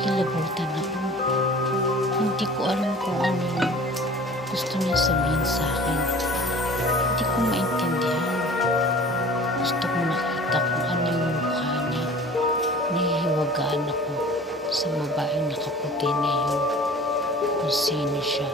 Nakikilabutan ako. Hindi ko alam kung ano yung gusto niya sabihin sa akin. Hindi ko maintindihan. Gusto ko makita kung ano yung mukha niya. Nahihiwagaan ako sa babaeng nakaputi na yun. Kung sino siya.